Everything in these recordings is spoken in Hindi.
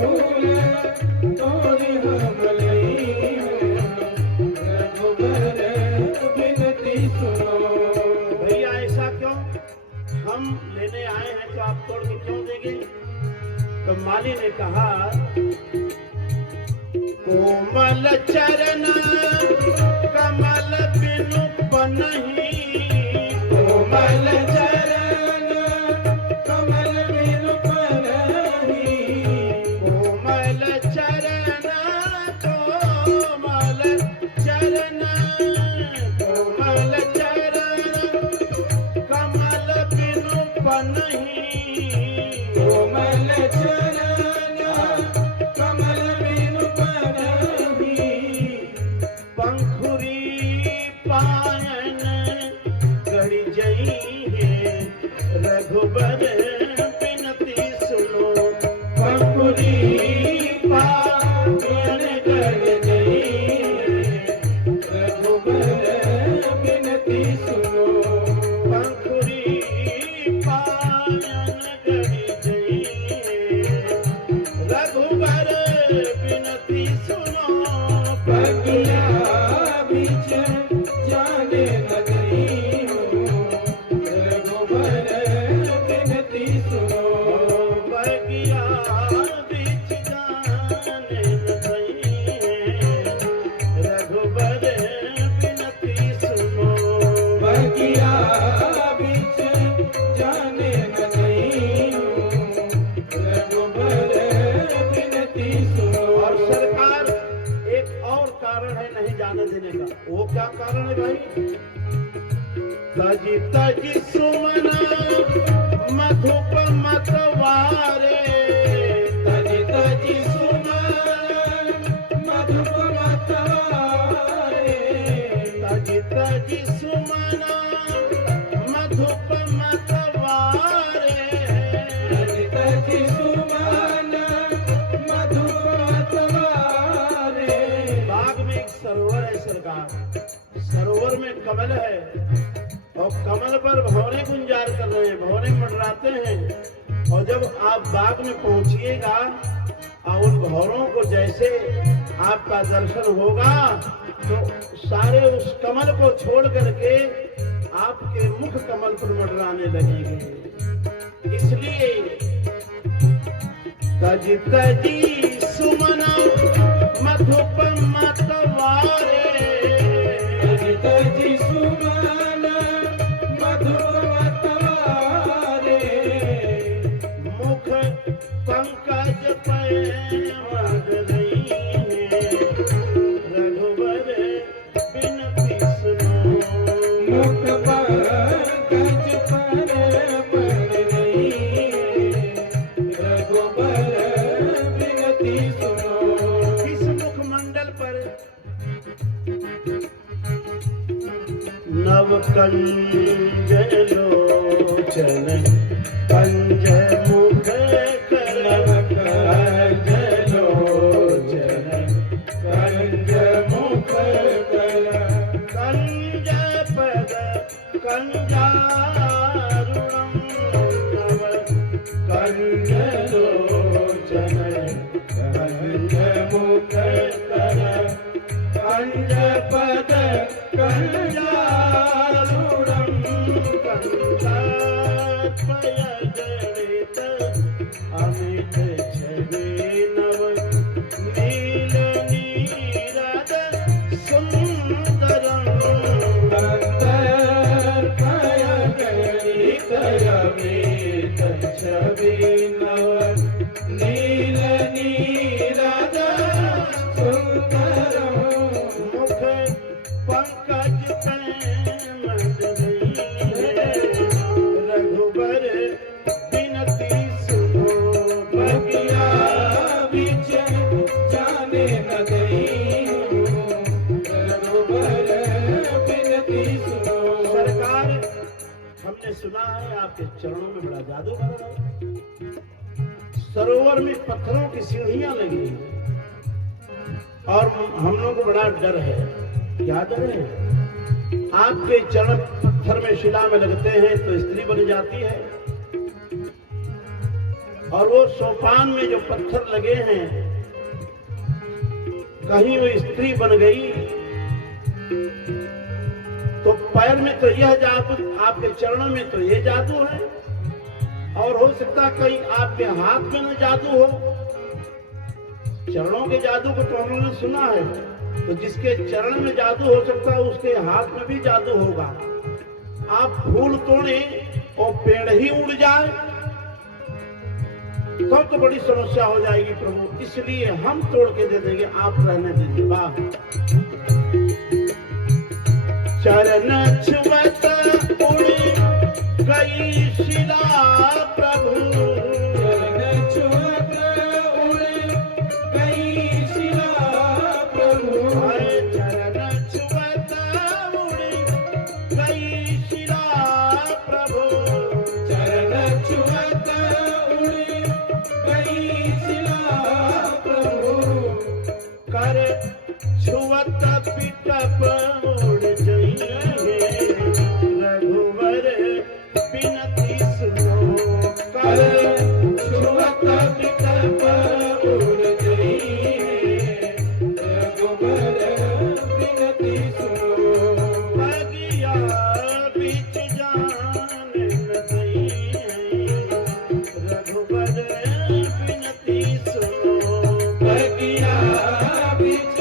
तोरी हम रघुबर बिनती सुनो। भैया ऐसा क्यों? हम लेने आए हैं तो आप तोड़ के क्यों देंगे? तो माली ने कहा, कोमल चरण कमल बिनु पनहि, कोमल चरण कमल बिनु पनहि, कोमल चरण कोमल चरण कोमल चरण कमल बिनु पनहि, कोमल चरण कमल बिनु पनहि, पंखुरी पायन गढ़ जई है रघुबर बिनती सुनो। पंखुरी पायन गढ़ जई रघुबर बिनती सुनो। पंखुरी पायन गढ़ जई रघुबर बिनती सुनो। बगिया बीच जाने न गई रघुबर बिनती सुनो। बगिया बीच जाने न गई रघुबर बिनती सुनो। बगिया बीच जाने न गई रघुबर बिनती सुनो। और सरकार एक और कारण है नहीं जाने देने का। वो क्या कारण है भाई? तजी तजी सुमना मधुप मतवारे, तजी तजी सुमन मधुप मतवारे, तजी तजी सुमना मधुप मतवारे। तजी तजी सुमन मधुप मतवारे। बाग में एक सरोवर है सरकार, सरोवर में कमल है और कमल पर भौरे गुंजार कर रहे हैं, भौरे मंडराते हैं। और जब आप बाग में पहुंचिएगा और उन भौरों को जैसे आपका दर्शन होगा तो सारे उस कमल को छोड़ करके आपके मुख कमल पर मंडराने लगेंगे। इसलिए तजी तजी सुमना मधुप मतवारे, तजी तजी सुमन मधुप मतवारे। मुख पंकज पे मग रही रघुबर बिनती सुनो। मुख पंकज पर पड़ रही रघुबर बिनती सुनो। इस मुखमंडल पर नव कंज लोचन पंज मुख नव कंज लोचन कंज मुख कर। कंज पद कंजारुणम नव कंज लोचन कंज मुख कर। कंज पद कंजारुणम कंजात्मय जड़ित अमित छवि नव नील नीरद सुंदरम। कंदर्पय गणित अमित छवि नव नील नीरद सुंदरम। मुख पंकज प्रेम रघुबर बिनती सुनो। बगिया बीच जाने न गई रघुबर बिनती सुनो। सरकार, हमने सुना है आपके चरणों में बड़ा जादू भरा है। सरोवर में पत्थरों की सीढ़ियां लगी हैं और हम लोग को बड़ा डर है। क्या डर है? आपके चरण पत्थर में शिला में लगते हैं तो स्त्री बन जाती है। और वो सोपान में जो पत्थर लगे हैं, कहीं वो स्त्री बन गई तो पैर में तो यह जादू, आपके चरणों में तो ये जादू है, और हो सकता कहीं आपके हाथ में न जादू हो। चरणों के जादू को तो हमने सुना है, तो जिसके चरण में जादू हो सकता है उसके हाथ में भी जादू होगा। आप फूल तोड़े और पेड़ ही उड़ जाए तो बड़ी समस्या हो जाएगी प्रभु, इसलिए हम तोड़ के दे देंगे, आप रहने दीजिए। वाह। चरण छुअत उड़ गई शिला प्रभु, चरण छुअत उड़ गई शिला प्रभु, चरण छुअत उड़ गई शिला प्रभु, चरण छुअत उड़ गई शिला प्रभु, कर छुअत पिटप उड़ जाइए, रघुवर बिनती सुनो। कर छुअत पिटप उड़ गई, रघुबर बिनती सुनो। बगिया बीच जान न दई, रघुवर बिनती सुनो। बगिया बीच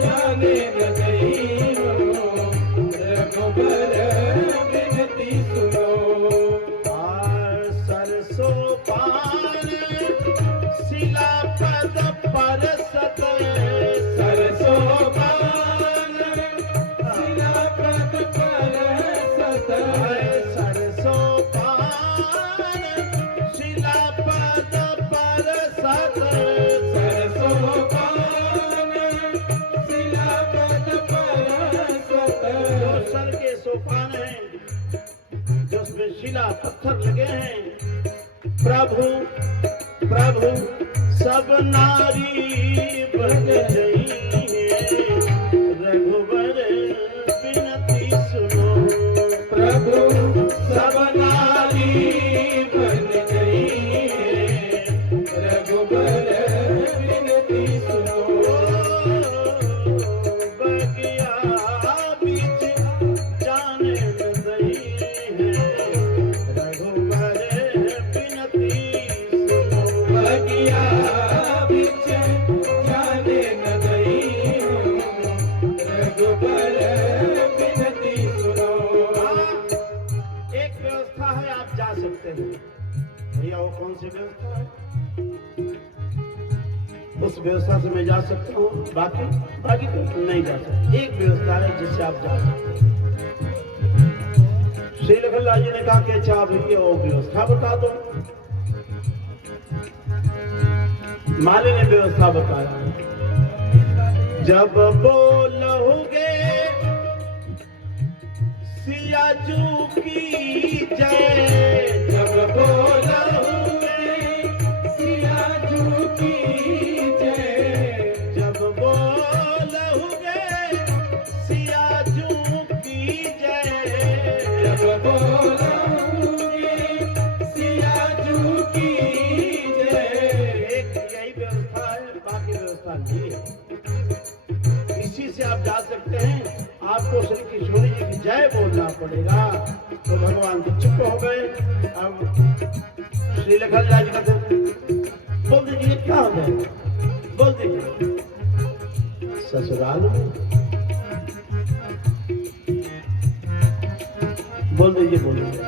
जाने न गई हो, रघुबर बिनती सुनो। सरसों पान शिला पद पर सत, सरसों पान शिला पद पर सत, सरसों पान शिला पद पर सत, सरसों पान शिला पद पर सत। जो सर के सोपान हैं, जो उसमें शिला पत्थर लगे हैं, प्रभु प्रभु सब नारी बन गई, रघुवर बिनती सुनो। प्रभु सब नारी बन गई, रघुबर बिनती सुनो। बगिया बीच जाने न दई, रघुवर बिनती सुनो। बगिया बीच जाने न गई हो, रघुबर बिनती सुनो। एक व्यवस्था है, आप जा सकते हैं। भैया वो कौन सी व्यवस्था है? उस व्यवस्था से मैं जा सकता हूँ, बाकी बाकी तो नहीं जा सकता। एक व्यवस्था है जिससे आप जा सकते हैं। श्री लखनलाल जी ने कहा कि अच्छा भैया वो व्यवस्था बता दो। माली ने व्यवस्था बताया, जब बोलोगे सियाजू की जय, जब बोलोगे सियाजू की जय, जब बोलोगे सियाजू की जय, जब बोलोगे सियाजू की जय। एक यही व्यवस्था है, बाकी व्यवस्था नहीं है। इसी से आप जा सकते हैं। आपको श्री किशोरी जी की जय बोलना पड़ेगा। तो भगवान तो चुप हो गए। अब श्री लखनलाल जी कहते बोल दीजिए क्या हो गया, बोल दीजिए। ससुराल में बोल दीजिए, बोल दीजिए।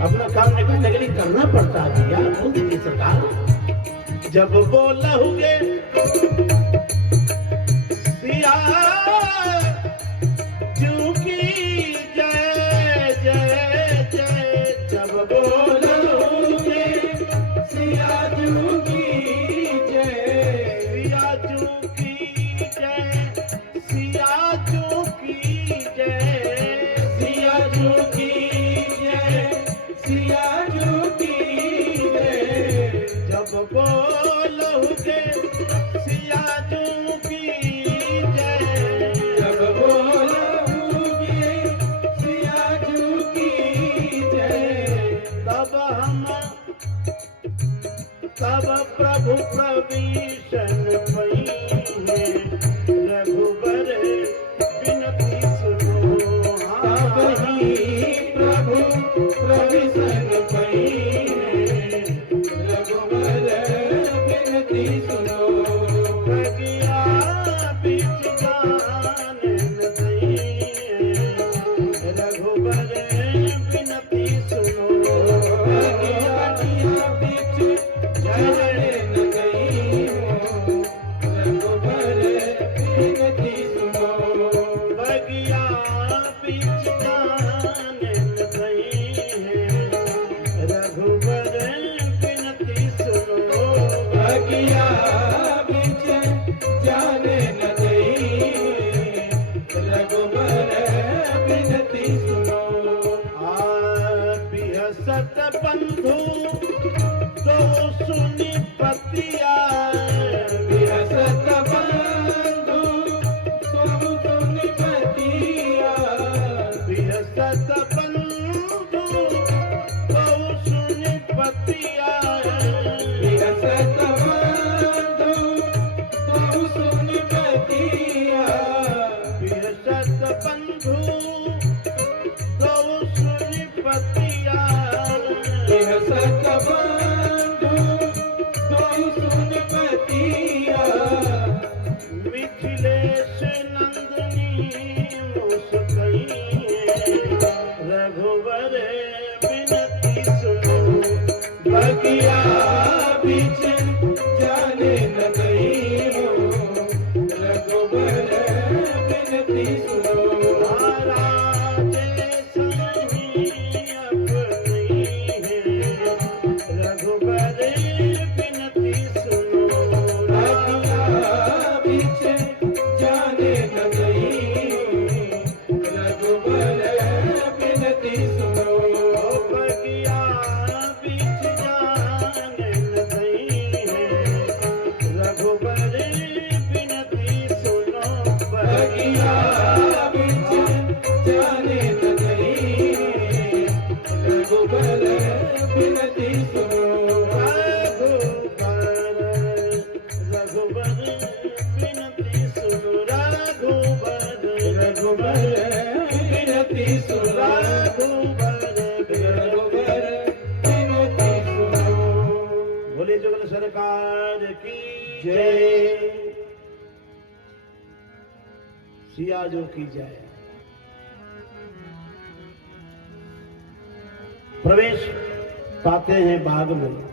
अपना काम निकलने के लिए करना पड़ता है भैया, बोल दीजिए सरकार। जब बोलोगे सिया जू की जय जय जय, जब बोलोगे सियाजू की जय, सियाजू की जय, सियाजू की जय, सियाजू की जय, सियाजू की जय। जब बोलोगे भीषण पई है रघुबर बिनती सुनो। आपहि प्रभु प्रविशन पई है रघुबर बिनती सुनो। बगिया बीच जानन दई रघुबर बिनती सुनो। बगिया बीच जानन दई रघुबर बिनती सुनो। बगिया बीच जानन दई रघुबर बिनती सुनो। बगिया बीच जानन दई रघुबर बिनती सुनो। बिहसत बंधु तो सुनि पतिया बिहसत बंधु तुम सुन पतिया। बिहसत बंधु तो सुनि पतिया। बिहसत बंधु तुम सुन पतिया। बिहसत बंधु तो सुनि पतिया। बिहसत बंधु तुम सुन पतिया। मिथिलेश नंदनी मुस्कई रघुवर बिनती सुनो। बगिया बीच जानन दई रघुबर बिनती सुनो। महाराजे सही अपनी है रघुबर बिनती सुनो। बगिया बीच जानन दई रघुबर बिनती सुनो। बगिया बीच जानन दई रघुबर बिनती सुनो। बगिया बीच जानन दई रघुबर बिनती सुनो। रघुबर बिनती सुनो। रघुबर बिनती सुनो। रघुबर बिनती सुनो। बोले जुगल सरकार की जय। सिया जो की जय। प्रवेश पाते हैं बाग में।